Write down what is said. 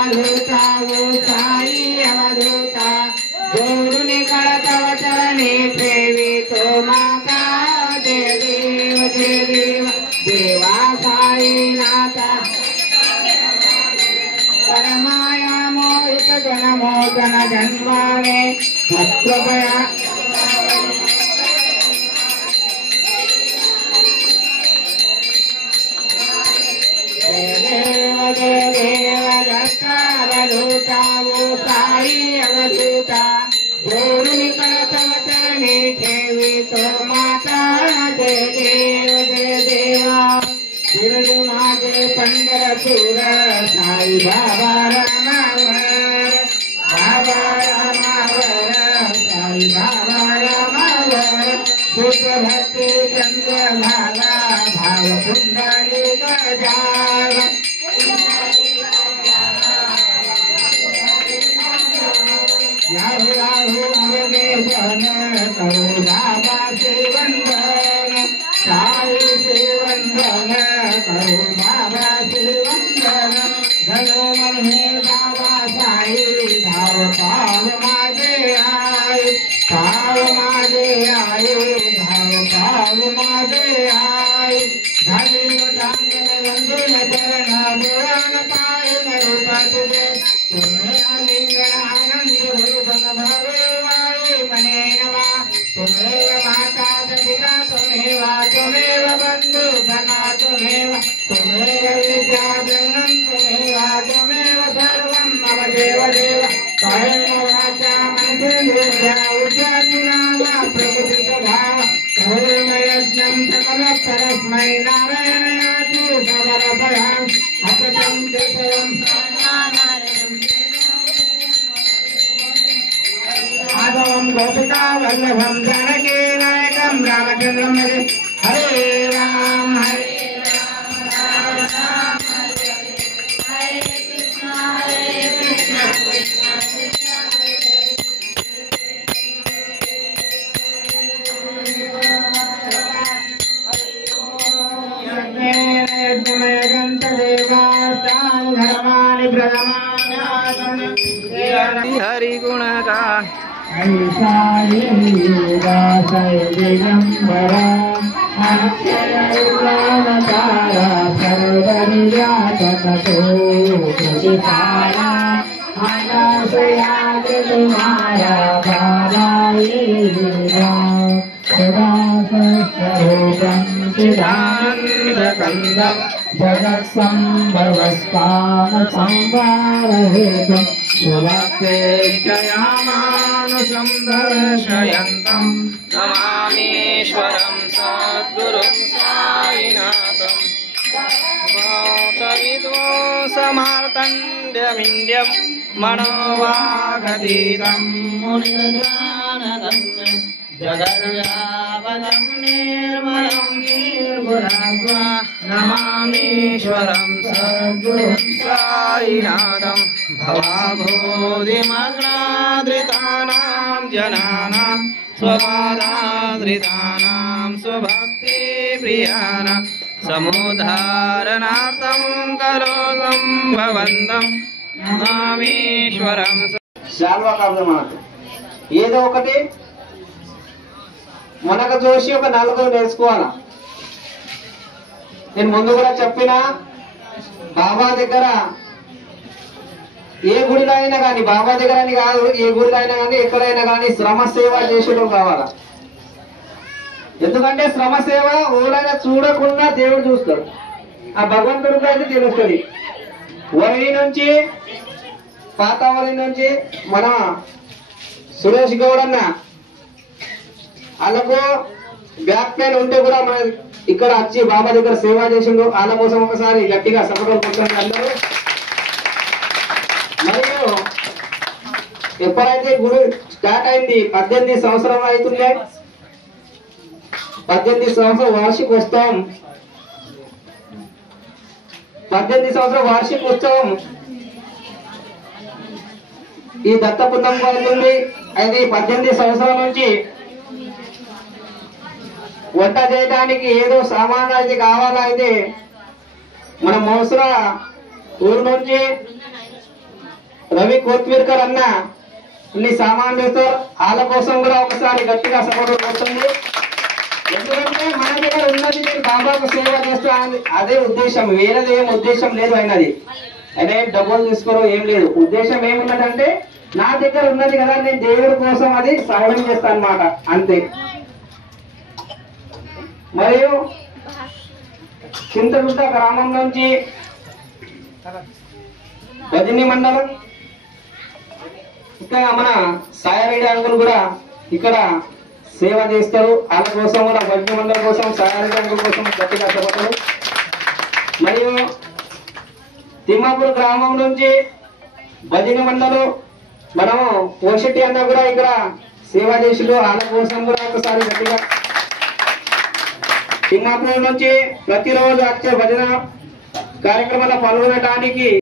అవధూత ఓ సాయి అవధూత గోరుని కడతవ చరణి సేవితో మాతా జయ దేవ జయ దేవ దేవా సాయినాథ परमाया मोहित जन मोचन जन्माने भक्तभया देव देव दत्तावधूता वो साई अवधूता गौरी करतव चरणे सेवितो माता जय देव जय देवा शिरडू मागे पंढरपूर साई बाबा रामावर बाबा रामावर साई बाबा रामावर पुत्र भक्ति चंद्रभागा भाव पुंडली गजाग याहू याहू अवधेशन करो बाबा से वंदन साई से वंदन करो बाबा से वंदन घरो मन में बाबा साई भाव पाव मागे आए भाव मागे आए भाव पाव मागे आए धनी टांगन वंदन चरण बुरान पाए रूपत दे तुम्हें आलिंगन आनंद भूषण भवे वाले मने नमा तुम्हें माता पिता त्वमेव बंधु सखा त्वमेव विद्या जननं त्वमेव सर्वं मम देव देव कायेन वाचा मनसेन्द्रिया उच्चात्मना प्रकृति स्वभाव करोमयज्ञं सकल परस्मै नारायणयातु समर्पयामि अततं केशवं माधवं गोपिका वल्लभं जानकी नायकं रामचन्द्रं हरे राम हरे राम राम हरे कृष्ण कृष्ण हरि गुण का ऐसा दिगंबरा अक्षरतारा सर्वरियातो खुशितारा अनसयाद तुम्हारा बाबा सदा स्वरूपं चिदानन्दकन्दं जगत्सम्भवस्ताम संवारहेतुं सुभक्तेक्षयामानुषं दर्शयन्तं नमामीश्वरं सद्गुरुं साईनाथं भूतविद्वंसमार्तण्ड्यमिन्द्यं मनोवागतीतं मुनिर्ज्ञानगम्यं जगद्व्यापकं निर्मलं निर्गुणत्वा नमामीश्वरं सद्गुरुं साईनाथं भवाभूतिमग्नादृतानां जनानां स्वबाधादृतानां स्वभक्तिप्रियाणां समुद्धारणार्थं करोतं भवन्तं नमामीश्वरं శాల్వా కబ్దమాట ఏదో ఒకటి మనకు చూసి ఒక నలుగురు నేర్చుకోవాలా. నేను ముందు కూడా చెప్పిన బాబా దగ్గర ఏ గుడిలో అయినా కానీ, బాబా దగ్గర అని కాదు, ఏ గుడిలో అయినా కానీ ఎక్కడైనా కానీ శ్రమ సేవ చేసేటం కావాలా. ఎందుకంటే శ్రమ సేవ ఊరైనా చూడకుండా దేవుడు చూస్తాడు, ఆ భగవంతుడికి అయితే తెలుస్తుంది. వరి నుంచి పాత వరి నుంచి మన సురేష్ గౌడ్ అన్న వాళ్ళకు బ్యాక్ పెయిన్ ఉంటే కూడా మన ఇక్కడ వచ్చి బాబా దగ్గర సేవ చేసిండు. వాళ్ళ కోసం ఒకసారి గట్టిగా సపోర్ట్ కొట్టండి అందరూ. మరియు ఎప్పుడైతే గుడి స్టార్ట్ అయింది 18 సంవత్సరాలు అవుతుండే, 18 సంవత్సరాల వార్షికోత్సవం, 18 సంవత్సరాల వార్షికోత్సవం ఈ దత్తపుత్రం అవుతుంది. అయితే 18 సంవత్సరాల నుంచి వంట చేయడానికి ఏదో సామాన్లు అయితే కావాలా, అయితే మన మోసరా ఊరు నుంచి రవి కోత్మీర్కర్ అన్న ఇన్ని సామాన్లు వేస్తారు. వాళ్ళ కోసం కూడా ఒకసారి గట్టిగా సపోర్ట్ వస్తుంది. ఎందుకంటే మన దగ్గర ఉన్నది నేను బాబాకు సేవ చేస్తా అదే ఉద్దేశం, వేరేది ఏం ఉద్దేశం లేదు అయినది. అయినా ఏం డబ్బులు తీసుకోవడం ఏం లేదు. ఉద్దేశం ఏమున్నదంటే నా దగ్గర ఉన్నది కదా నేను దేవుడి కోసం అది సహాయం చేస్తాను అన్నమాట, అంతే. మరియు చింతగుట్ట గ్రామం నుంచి భజని మండలం ఇక్కడ మన సాయారెడ్డి అంకుల్ కూడా ఇక్కడ సేవ చేస్తారు. వాళ్ళ కోసం కూడా భజని మండలం కోసం సాయారెడ్డి అంకుల్ కోసం గట్టిగా కష్టపడతారు. మరియు తిమ్మాపూర్ గ్రామం నుంచి భజని మండలం మనము ఓషెట్టి అన్న కూడా ఇక్కడ సేవ చేసిరు. వాళ్ళ కోసం కూడా ఒకసారి గట్టిగా. తిమ్మాపూర్ నుంచి ప్రతిరోజు వచ్చే భజన కార్యక్రమాల్లో పాల్గొనడానికి